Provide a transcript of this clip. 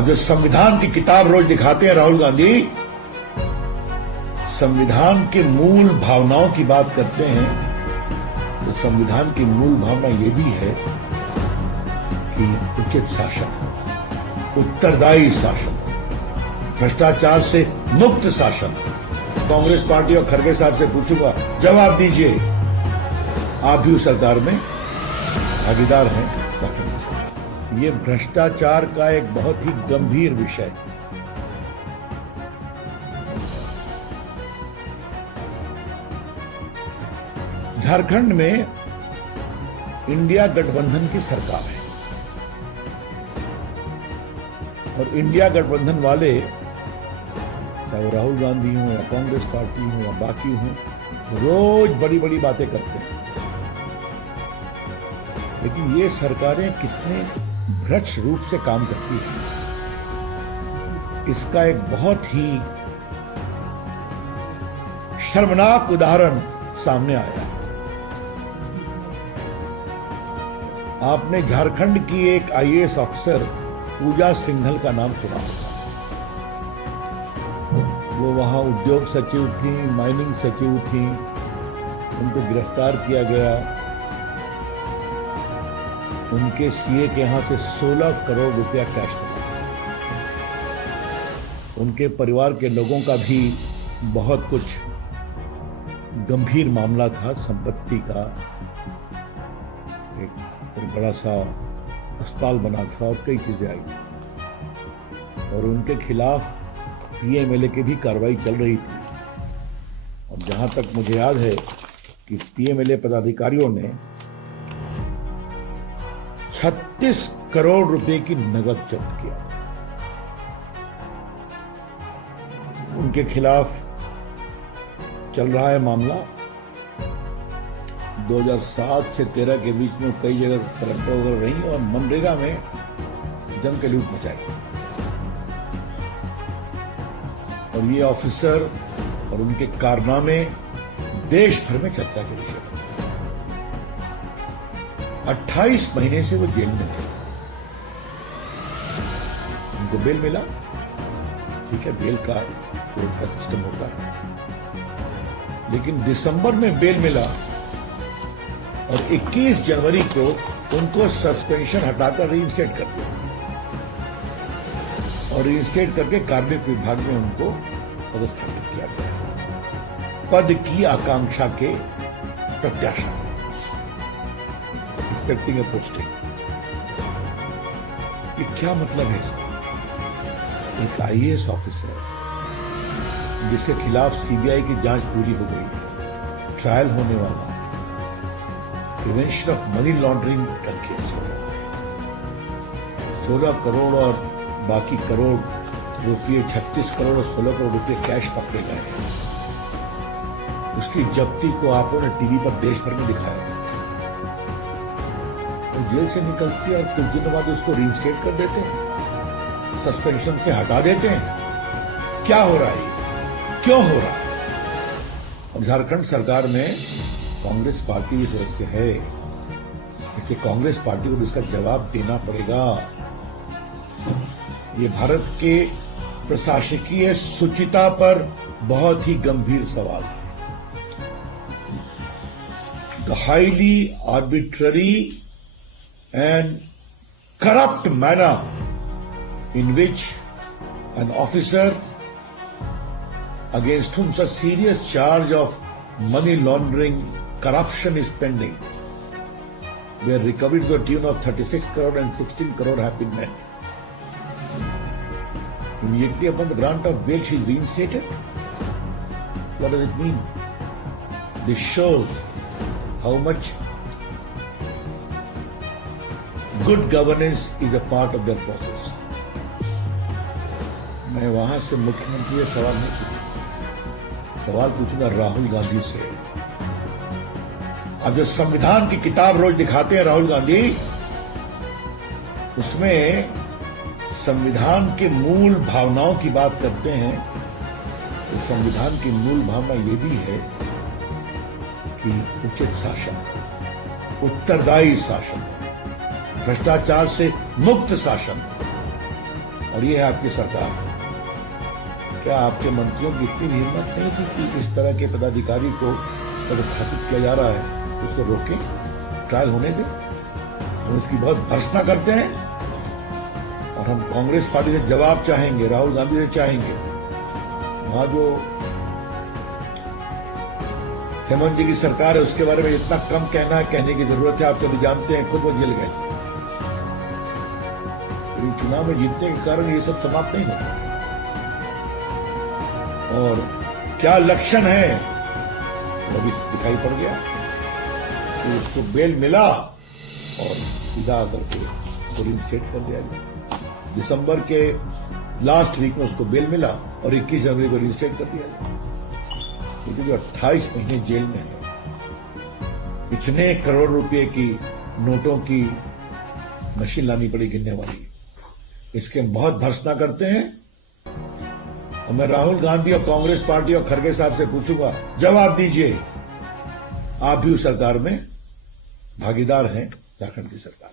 अब जो संविधान की किताब रोज दिखाते हैं राहुल गांधी, संविधान के मूल भावनाओं की बात करते हैं, तो संविधान की मूल भावना यह भी है कि उचित शासन, उत्तरदायी शासन, भ्रष्टाचार से मुक्त शासन। कांग्रेस पार्टी और खड़गे साहब से पूछूंगा, जवाब दीजिए, आप भी उस सरकार में भागीदार हैं। ये भ्रष्टाचार का एक बहुत ही गंभीर विषय है। झारखंड में इंडिया गठबंधन की सरकार है और इंडिया गठबंधन वाले, चाहे वो राहुल गांधी हो या कांग्रेस पार्टी हो या बाकी हो, रोज बड़ी बड़ी बातें करते हैं। लेकिन ये सरकारें कितने भ्रष्ट रूप से काम करती हैं, इसका एक बहुत ही शर्मनाक उदाहरण सामने आया। आपने झारखंड की एक आईएएस ऑफिसर पूजा सिंघल का नाम सुना होगा। वो वहां उद्योग सचिव थी, माइनिंग सचिव थी, उनको गिरफ्तार किया गया। उनके सीए के यहां से 16 करोड़ रुपया कैश मिला। उनके परिवार के लोगों का भी बहुत कुछ गंभीर मामला था, संपत्ति का। एक बड़ा सा अस्पताल बना था और कई चीजें आई, और उनके खिलाफ पीएमएलए की भी कार्रवाई चल रही थी। और जहां तक मुझे याद है कि पीएमएलए पदाधिकारियों ने 36 करोड़ रुपए की नकद जब्त किया। उनके खिलाफ चल रहा है मामला। 2007 से 13 के बीच में कई जगह कलेक्टर वगैरह रही और मनरेगा में जम के लूट मचाई। और ये ऑफिसर और उनके कारनामे देश भर में चर्चा के विषय। 28 महीने से वो जेल में थे। उनको बेल मिला, ठीक है, बेल का कोर्ट का सिस्टम होता है। लेकिन दिसंबर में बेल मिला और 21 जनवरी को उनको सस्पेंशन हटाकर रीइंस्टेट कर दिया, और रीइंस्टेट करके कार्मिक विभाग में उनको पदस्थापित किया गया, पद की आकांक्षा के प्रत्याशा, एक्सपेक्टिंग ए पोस्टिंग। ये क्या मतलब है इसका? एक आईएएस ऑफिसर जिसके खिलाफ सीबीआई की जांच पूरी हो गई, ट्रायल होने वाला, प्रिवेंशन ऑफ मनी लॉन्ड्रिंग का केस हो रहा है। 16 करोड़ और बाकी करोड़ रुपये, 36 करोड़ और 16 करोड़ रुपये कैश पकड़े गए हैं। उसकी जब्ती को आपने टीवी पर देश भर में दिखाया। तो जेल से निकलती है और कुछ दिनों बाद उसको रीइंस्टेट कर देते हैं, सस्पेंशन से हटा देते हैं। क्या हो रहा है? क्यों हो रहा है? और झारखंड सरकार में कांग्रेस पार्टी भी सदस्य है, इसलिए कांग्रेस पार्टी को इसका जवाब देना पड़ेगा। ये भारत के प्रशासकीय शुचिता पर बहुत ही गंभीर सवाल है। The highly arbitrary and corrupt manner in which an officer against whom such serious charge of money laundering, corruption is pending, where recovery to the tune of 36 crore and 16 crore have been met. Immediately upon the grant of bail, she is reinstated. What does it mean? This shows how much good governance is a part of their process. मैं वहां से मुख्यमंत्री से सवाल नहीं पूछूंगा, सवाल पूछूंगा राहुल गांधी से। अब जो संविधान की किताब रोज दिखाते हैं राहुल गांधी, उसमें संविधान के मूल भावनाओं की बात करते हैं। तो संविधान की मूल भावना यह भी है कि उचित शासन, उत्तरदायी शासन, भ्रष्टाचार से मुक्त शासन। और ये है आपकी सरकार। क्या आपके मंत्रियों की इतनी हिम्मत नहीं थी कि इस तरह के पदाधिकारी को जब स्थापित किया जा रहा है उसको रोके, ट्रायल होने दें? हम इसकी बहुत भर्त्सना करते हैं और हम कांग्रेस पार्टी से जवाब चाहेंगे, राहुल गांधी से चाहेंगे। वहां जो हेमंत जी की सरकार है उसके बारे में इतना कम कहना है, कहने की जरूरत है। आप सभी जानते हैं, खुद वो जेल गए। चुनाव में जीतने के कारण ये सब समाप्त नहीं होता। और क्या लक्षण है वो भी दिखाई पड़ गया कि उसको बेल मिला और सीधा करके उसको रिइंस्टेट कर दिया गया। दिसंबर के लास्ट वीक में उसको बेल मिला और 21 जनवरी को रिइंस्टेट कर दिया गया। क्योंकि जो 28 महीने जेल में है, इतने करोड़ रुपए की नोटों की मशीन लानी पड़ी गिनने वाली, इसके बहुत भर्त्सना करते हैं। और मैं राहुल गांधी और कांग्रेस पार्टी और खड़गे साहब से पूछूंगा, जवाब दीजिए, आप भी उस सरकार में भागीदार हैं, झारखंड की सरकार।